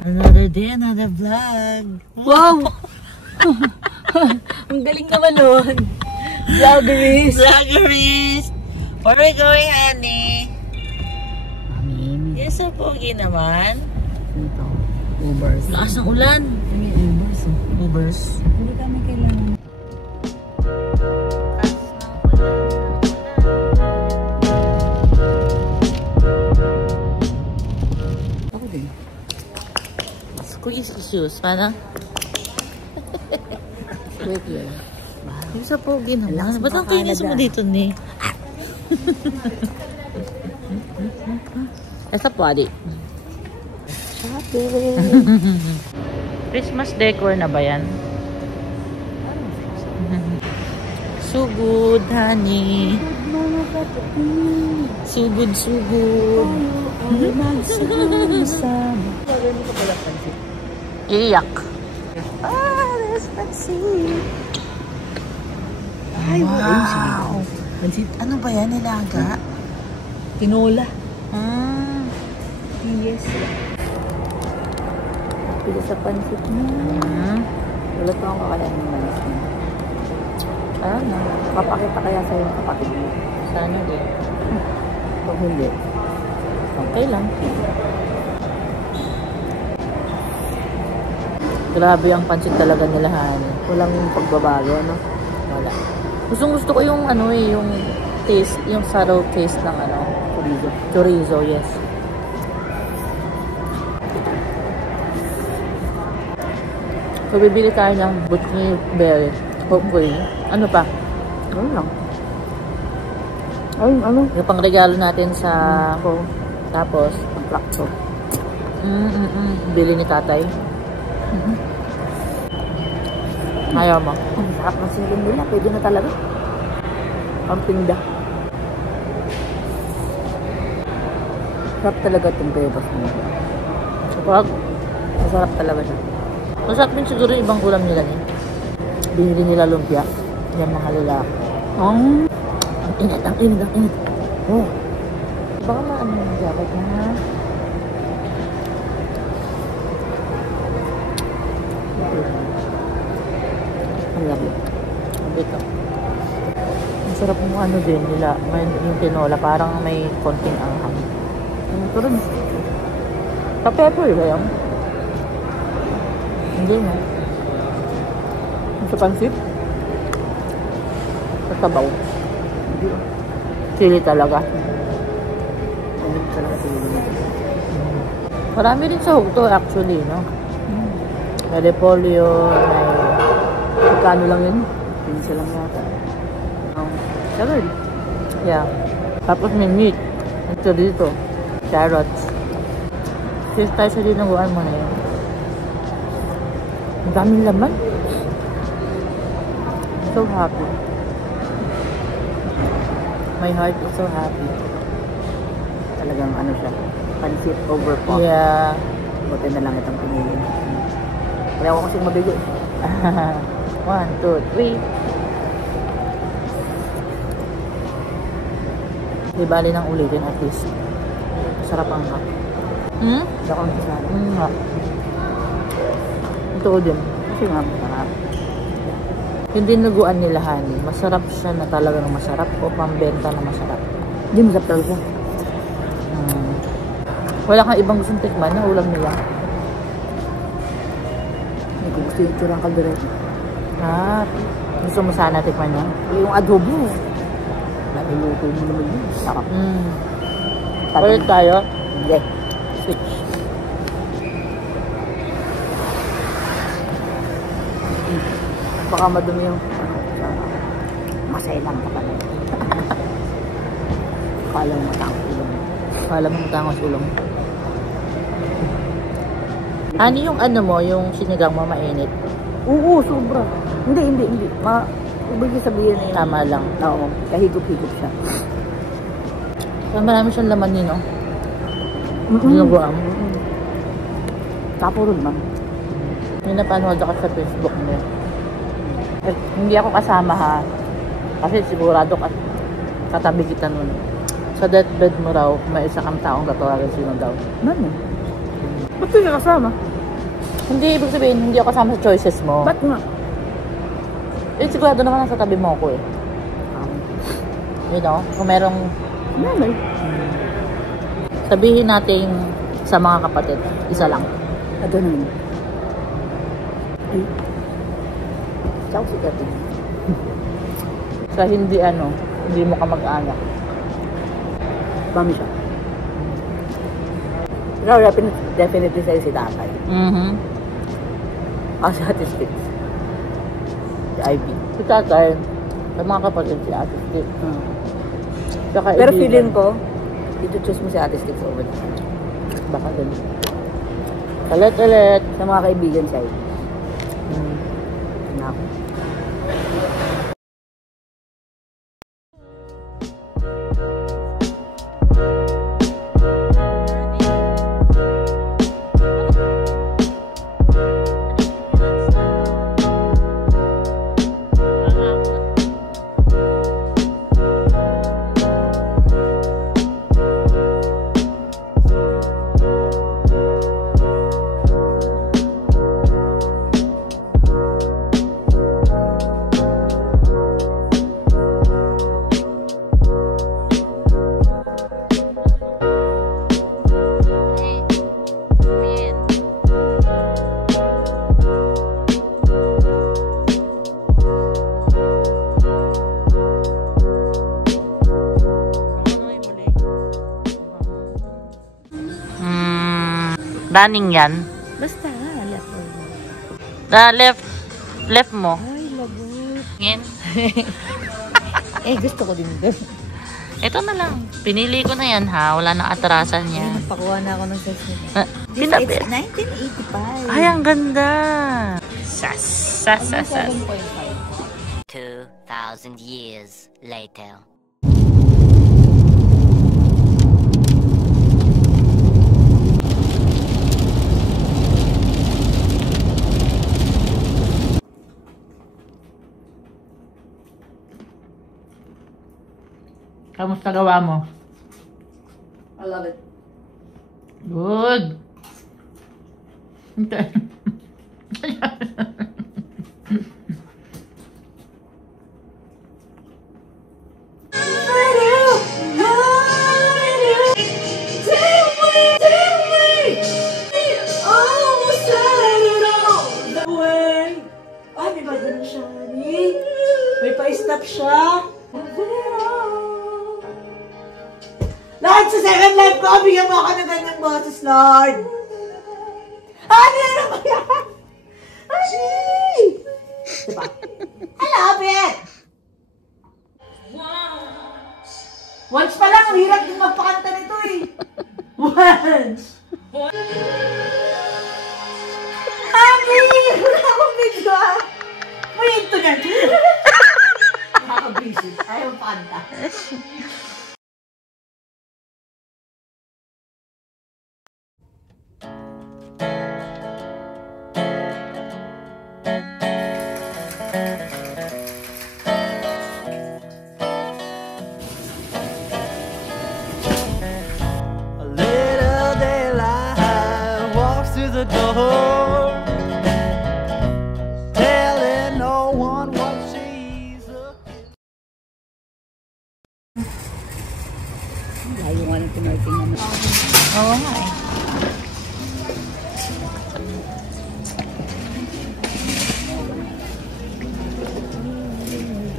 Another day, another vlog. Wow! Ang galing naman nun. Vloggeries. Vloggeries. Where are we going, honey? Amin. Yes, so pogi naman. Ito. Ubers. Lakas ng ulan. May Ubers. Ubers. Hindi kami kailangan. Ako din. Cookies shoes. Paano? Wait lang. Yung sa pogi naman. Lakas Ba't ang kinis mo dito, ni? Esa pwede. Christmas decor na ba yan? So good, honey. So good, so good. Iyak. Ah, there's pansit. Ay, wow. Pansit. Ano ba yan? Nilaga? Tinola. Ah. Yes. Pila sa pansit mo. Wala pa akong kakalaan ng manis mo. Ano? Papakita kaya sa'yo yung kapatid mo. Sana din. Kung hindi. Okay lang. Grabe ang pansit talaga nila, honey. Walang pagbabago, no? Wala. Gusto ko yung ano eh, yung taste, yung sour taste ng ano, Chorizo. chorizo, yes. So, bibili tayo ng butni berry. Hopefully. Ano pa? Ano lang? Ay, ano? Yung pangregalo natin sa ako. Tapos, Ang traktor. bili ni tatay. Ayaw mo. Ang sarap ng siling nila. Pwede na talaga. Ang pinda. Sarap talaga itong bebas mo. Kapag, Masarap talaga siya. masarap din siguro yung ibang ulam nila niya. Binili nila lumpia. Yan mga lalaki. Ang init, ang init, ang init. Oh. Baka maano yung jacket na ha? Ang labi. Dito. Ang sarap mo ano din nila. May, yung tinola, parang may konting anghang. Ito rin. Sa pepper ba yan? Hindi na. Sa pansit? Sa sabaw. Chili talaga. Ano talaga ito? Marami rin sa hugto actually, no? May repolyo, may... Magkano lang yun? Pinsa lang yata. Salad. Yeah. Tapos may meat. Ito dito. Carrots. Cheers tayo sa dinuguan mo na yun. Ang daming laman. So happy. My heart is so happy. Talagang ano siya. Pansit over pot. Yeah. Buti na lang itong pinili. Kaya ako kasing mabigo. 1, 2, 3. Di bali nang ulitin at least. Sarap ang hap. Hindi ako nagsasara. Hap. Ito din. Kasi nga masarap. Yung dinuguan nila, honey, masarap siya na talagang masarap o pambenta na masarap? Hindi masarap talaga siya. Wala kang ibang gustong tikman na ulam nila? Hindi ko gusto yung turang kaldereta. Ah, gusto mo sana tikman niya? Yung adobo. Naluluto mo naman yun. Sarap. Ulit tayo? Hindi. Switch. Baka madumi yung masaya lang ka pala. Kala mo matangos ulam. Kala mo matangos ulam. Honey, yung ano mo, yung sinigang mo mainit? Oo, sobra. Hindi. Ibig sabihin na yun. Tama lang. Oo, kahigop-higop siya. So, marami siyang laman yun, no? Dinuguan. Tapo rin, ma'am. Yung napanood ako sa Facebook mo. Eh, hindi ako kasama, ha? Kasi sigurado katabi kita nun. Sa deathbed mo raw, may isa kang taong tatawagan sino daw. Mano? Ba't ka kasama? Hindi, ibig sabihin, hindi ako kasama sa choices mo. Ba't nga? Eh, sigurado naman nasa tabi mo ako eh. You know, kung merong... Normal. Sabihin natin sa mga kapatid, isa lang. Ado naman. Ay. Tsaka si Katin. Sa hindi mo ka mag-anak. Mami siya. Pero definitely sa'yo si tatay. Ako si Ate Stitch. Si Ivy. Si tatay, sa mga kapatid si Ate Stitch. Saka Pero ibigan. feeling ko, ito-choose mo si Ate Stitch over there. Baka ganun. Ulit. Sa mga kaibigan si Ivy. Anak. Running yan. Basta, Left mo. Ay, lagot. Ngayon. Gusto ko din doon. Ito na lang. Pinili ko na yan ha. Wala nang atrasan yan. Napakuha na ako ng size nito. Pinapit. 1985. Ay, ang ganda. Sas. 2,000 years later. Kamusta gawa mo? I love it. Good. Ay, may bago na siya, honey. May pa-stop siya. Lord, sa second life ko, bigyan mo ako ng ganyang boses, Lord. Ano na ba yan? Honey! Diba? I love it! Once pa lang, hirap din magpakanta nito eh. Once! Honey! Wala akong video ah! May ito na. Nakaka-busy. Ayaw magpakanta. The door, telling no one what she's looking. Ayaw nga ng pinarting naman. Oo nga eh.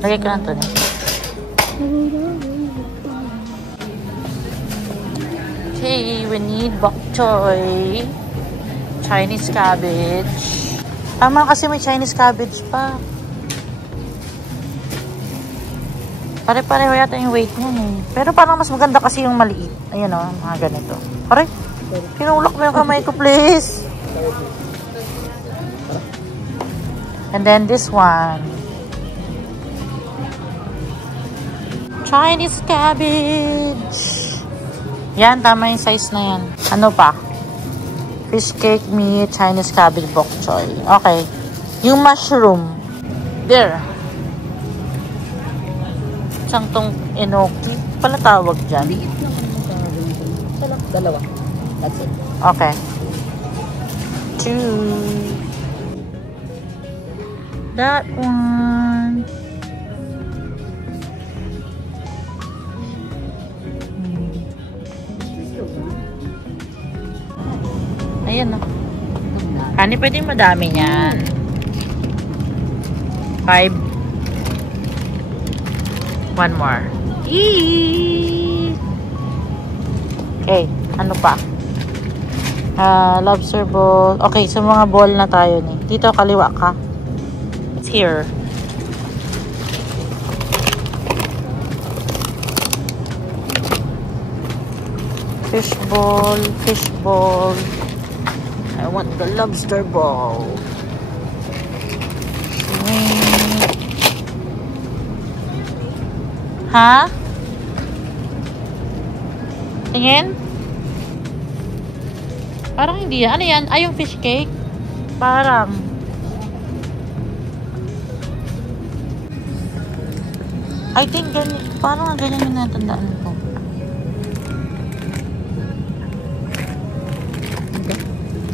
Lagay ko lang ito eh. Okay, we need bok choy. Chinese cabbage. Tama kasi may Chinese cabbage pa. Pare-pareho yata yung weight niyan eh. Pero parang mas maganda kasi yung maliit. Ayan o, mga ganito. Pare, kinulak mo yung kamay ko, please. And then this one. Chinese cabbage. Yan, tama yung size na yan. Ano pa? Fish cake, meat, Chinese cabbage, bok choy. Okay. Yung mushroom. There. Isang tong enoki. Pala tawag dyan. Dalawa. That's it. Okay. choose. That one. Ayan na. Honey, pwedeng madami yan. 5. One more. Eee! Okay, ano pa? Lobster ball. Okay, so mga ball na tayo ni. Dito, kaliwa ka. It's here. Fish ball, fish ball. I want the lobster ball. Swing. Ha? Tingin? Parang hindi yan. Ano yan? Ay, yung fish cake? Parang. I think ganyan. Parang ganyan yung natandaan ko.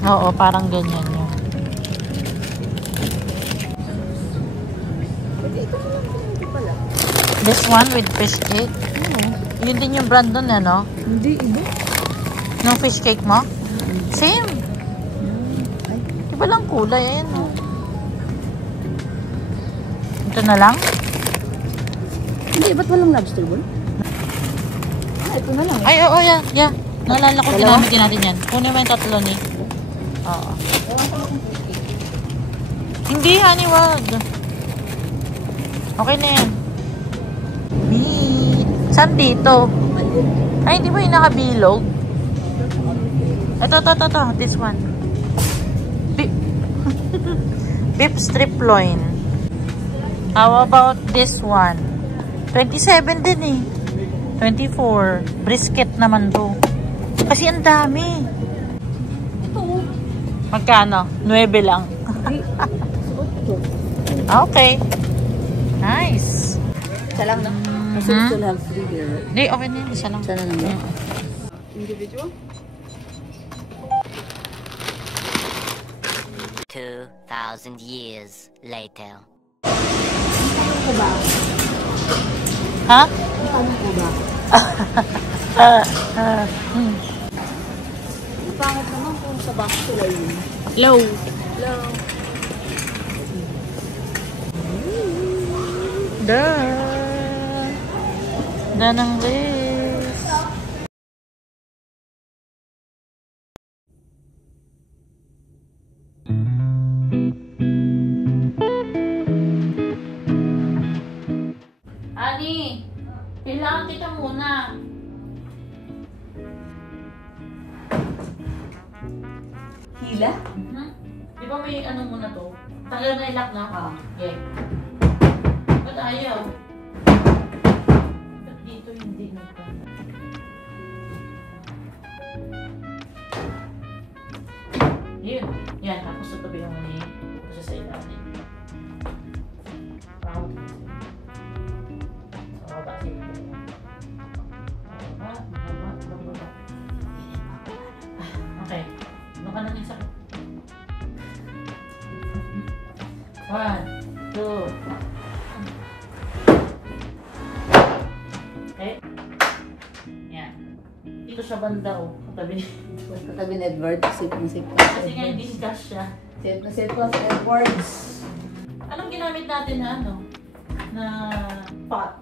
Oo, parang ganyan yun. This one with fish cake? Yun din yung brand nun, ano? Hindi, iba. Yung fish cake mo? Same. Iba lang kulay. Ayan, no? Ito na lang? Hindi, ba't walang lobster ball? Ito na lang. Ay, oo, yeah. Naalala ko, ginamit din natin yan. Kunin mo yung tatlo ni. Oo. Hindi, honey, wag. Okay na yan. Saan dito? Ay, hindi mo yung nakabilog? Ito. This one. Beef strip loin. How about this one? 27 din eh. 24. Brisket naman to. Kasi ang dami. Ito. Magkano? 9 lang. Okay. Nice. Isa lang na. Kasi still have 3 here. Hindi, okay na yun. Isa lang. Isa na lang ba? Individual? 2,000 years later. Ano ba? Ha? Ano ko ba? Ang pangit naman kung sa box sila yun. Low. Hello. Ng list. Ani, kailangan kita muna. Hila? Di ba may ano muna to? Tagal na ilak na? Okay. Ba't ayaw? Ba't dito hindi na ito? Yun. Yan. Tapos sa tabi naman eh. Kasi sa ilalim. Wow. Sa baba sila. Baba. Okay. Ano ka na din sa... 1, 2. Okay. Yan. Dito sa banda oh. Katabi. Katabi ni Edward. Safe na safe. Kasi nga hindi cash siya. Safe na safe pa sa Edwards. Anong ginamit natin na ano? Na pot?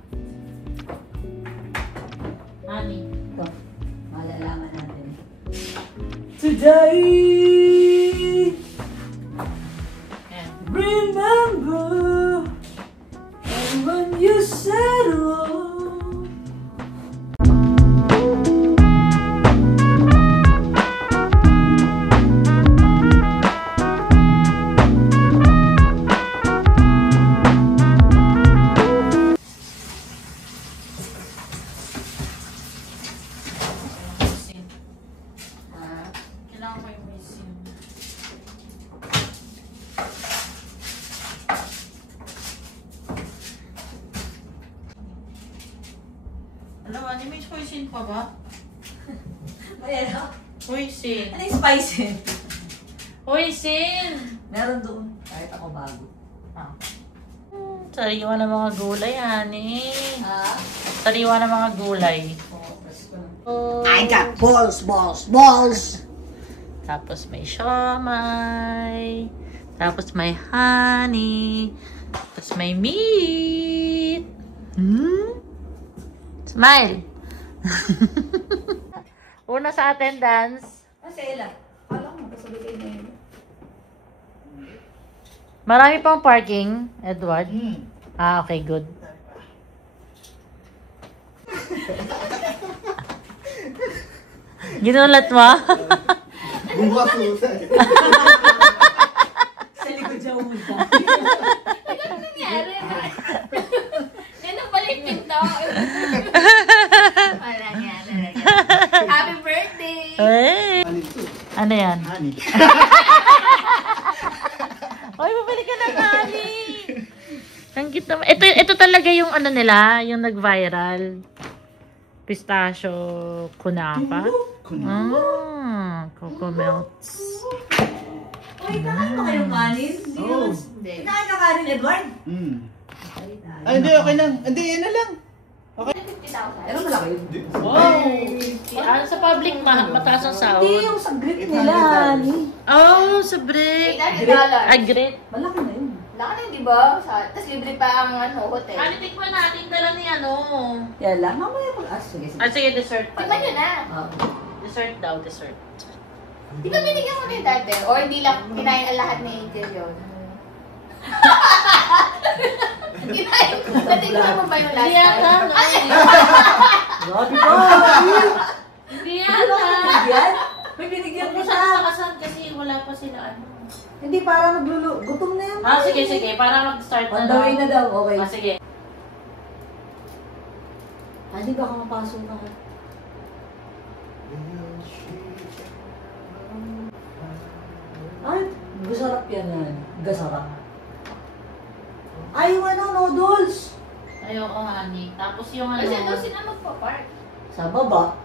Honey. Ito. Malalaman natin. Today! Ayan. Remember and when you said hello. Kailangan ko yung missing. Alam mo, may hoisin pa ba? Ano? Hoisin. Ano yung spicy? Uy, Sin! Meron doon. Kahit ako bago. Ah. Sariwa ng mga gulay, honey. Ha? Sariwa ng mga gulay. I got balls! Tapos may siomay. Tapos may honey. Tapos may meat. Smile! Una sa attendance. Ella. Kala mo, kasabi kayo na yun. Marami pang parking, Edward. Ah, okay, good. Ginulat mo? Bukas lusa eh. Sa likod siya umunta. Ano nangyari? Yan ang pala yung pinto. Wala nga. Happy birthday! Hey. Honey to. Ano yan? Honey. Oy, babalik ka ng honey! Ang cute naman. Ito talaga yung ano nila, yung nag-viral. Pistachio kunapa. Cocoa melts. Uy, kakain ba kayong kanin? Oo. Kakain ka kanin, Edward? Ay, hindi, okay lang. Hindi, yan na lang. Pero malaki yun. Wow! Sa public, mataas ang sahod. Hindi, yung sa grip nila, honey. Oh, sa brick. $800. Ah, great. Malaki na yun. Laki na, di ba? Tapos libre pa ang hotel. Ano, tikman natin dala ni ano. Kaya lang, mamaya sige. Ah, sige, dessert pa. Tignan nyo na. Dessert daw, dessert. Di ba binigyan mo na yung dati? Or hindi lang kinain ang lahat ni Angel yun? Kinain ko. Natignan mo ba yung last Hindi yata, time? no? Grabe ka! Hindi yata. Binigyan? May binigyan Huwag mo ko siya siya. nakakasan kasi wala pa sila ano. Hindi, parang gutom na yan. Ah, sige. Para mag-start On the way na daw, okay. Ah, sige. Hindi baka mapasok na ka. Ay, gasarap yan yan. Gasarap. Ay, yung ano, noodles. Ayoko, honey. Tapos yung ano. Kasi daw sila magpa-park. Sa baba.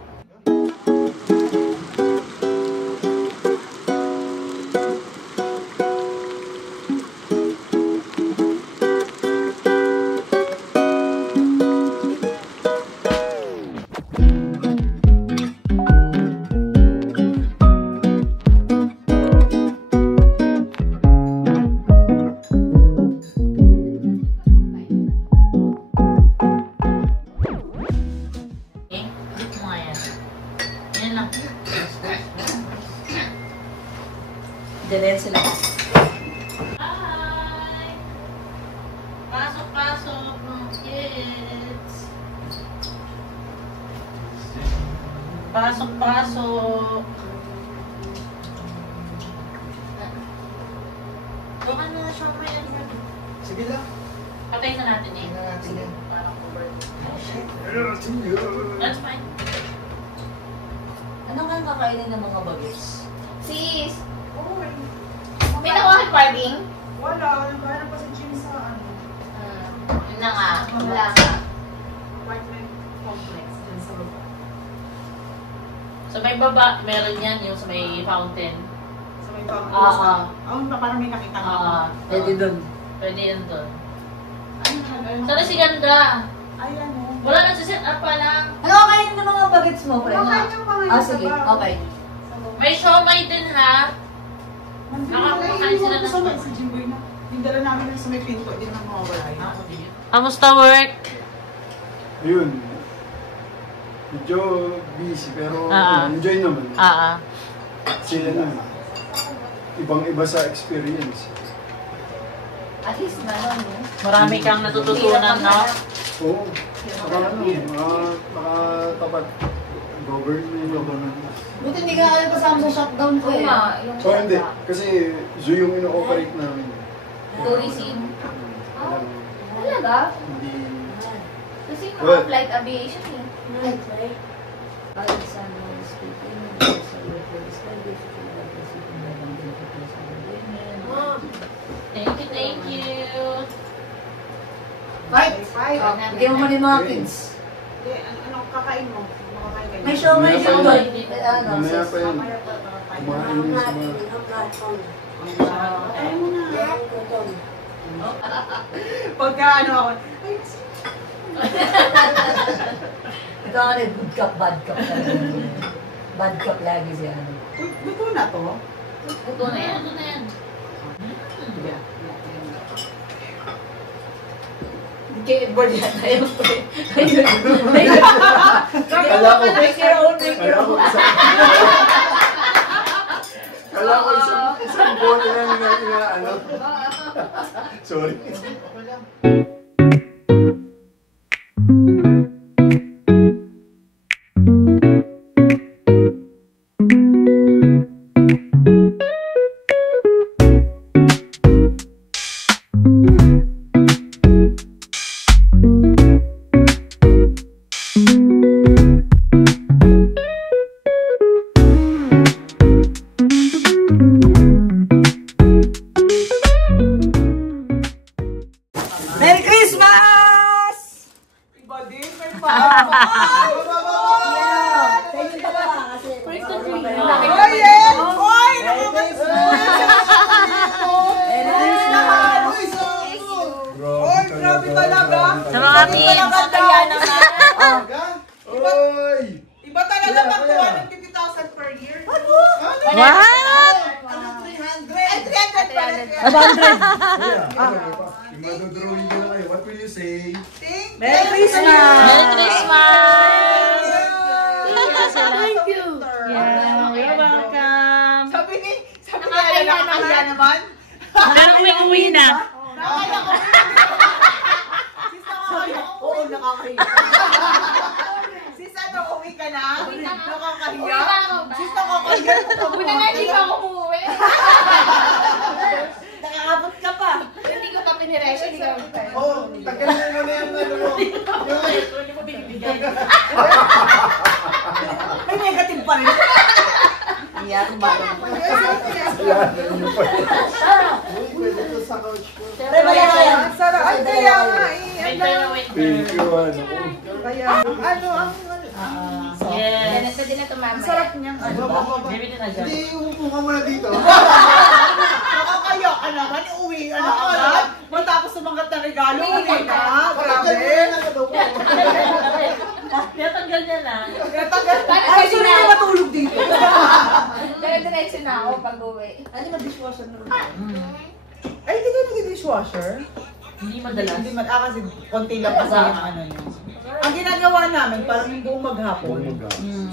Dito mo nga yan. Yan lang. Diyan sila. Hi! Pasok, mga kids. Pasok. Bukan na siya pa yan. Sige lang. Patayin na natin eh. Tingnan natin yan. Parang cover. Sige. That's fine. Ano nga kakainin ng mga bagets? Sis! May nakuha kang parking? Wala, nagkahanap pa si Jim sa ano, Yun na nga. Wala nga. apartment complex dyan sa baba. Sa may baba, meron yan yung sa may fountain. Sa may pang parang may nakita ka. Pwede doon. Pwede yan doon. Ano? Sana si Ganda. Ayan o. Wala na set up pa lang. Ano kakainin ng mga bagets mo, pre? Wala kayong mga Ah, sige. Okay. May siomay din ha. Nakakakain sila ng sa si Jimboy na. Yung dala namin sa may pinto, hindi naman mawawala yun. Kamusta work? Ayun. Medyo busy pero Ah. enjoy naman. Sila na. Ibang-iba sa experience. At least meron, no? Marami kang natututunan, no? Oo. Makatapat. Government. Buti hindi ka kaya kasama sa shutdown ko eh. So hindi. Kasi zoo yung ino-operate namin. Tourism. Alam, Talaga? hindi... Kasi Well, mga flight aviation eh. Right. Alexander speaking. Thank you. Right. Five. Bigyan mo muna yung mga kids. Ano kakain mo? Makakain kayo? May show, may Mamaya show pa doon. yun. Ano, Mamaya pa yun. Mamaya pa mga Pagka ano ako, ay, Ito ako good cup, bad cup. Bad cup lagi siya. luto na to? Ito na yan, ito na yan. Kay Edward yan, ayaw ko eh. Ayun. Kala ko, Make your own, make your kala ko own. kala ko isang bote lang na ano. Sorry. Merry Christmas! Iba din, may pa. First to three. Oy, yes! Oy, nakakasmas! Oy, grabe talaga. Sa mga teams. Kaya naman. Oy! Iba talaga pag 250,000 per year. Ano? What? Ano, 300? Ay, 300 pala. Yung madodrawing ko na kayo, what will you say? Merry Christmas! Merry Christmas! Thank you. Yeah, you're welcome. Sabi ni nakakaya naman. Pero uwi na. Nakakaya ko. Sis, nakakaya ko. Oo, nakakaya. Sis, ano, uwi ka na? Nakakahiya. Uwi na ako ba? Sis, nakakahiya. Uwi na nga, hindi pa ako umuwi. Nakakabot ka pa. Hindi ko pa piniresyo, hindi ko pa. Oh, tagalin mo na yung ano mo. Hindi mo binibigay. May negative pa rin. Iya, kumain. Pwede to sa couch ko. Pero bayan. Ang sarap. Ay, kaya nga eh. Wait na, wait na. Thank you, ano. Kaya, ano, ang... Yes. Pwede na tumama. Ang sarap niyang ano. Baby na dyan. Hindi, umupo ka muna dito. Nakakaya ka naman, uwi ka na agad. Matapos sumangat na regalo, uwi ka. Grabe. Tinatanggal niya na. Ay, sorry na matulog dito. Dire-diretso na ako pag uwi. Ano yung dishwasher na rin? Ay, hindi ka nag-dishwasher? Hindi madalas. Hindi man, kasi konti lang kasi yung ano niya. Ang ginagawa namin, parang yung buong maghapon.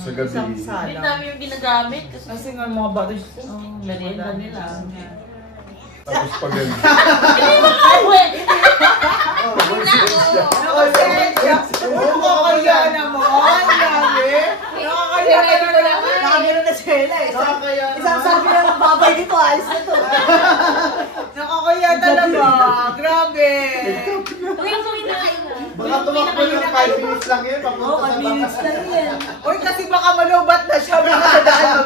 Sa gabi. Isang Hindi sala. namin yung ginagamit. Kasi nga mga batos ko. Merienda nila. Tapos pag ano. Uwi! Nakakaya. Nakakaya naman. Grabe. Nakakaya ka naman. Nakagano na sila eh. Nakakaya Isang sabi na ng babay dito, alis na to. Nakakaya talaga. Grabe. Baka tumakbo ng 5 minutes lang yun. Oo, 5 minutes lang yan. Uy, kasi baka malubat na siya. Baka sa daan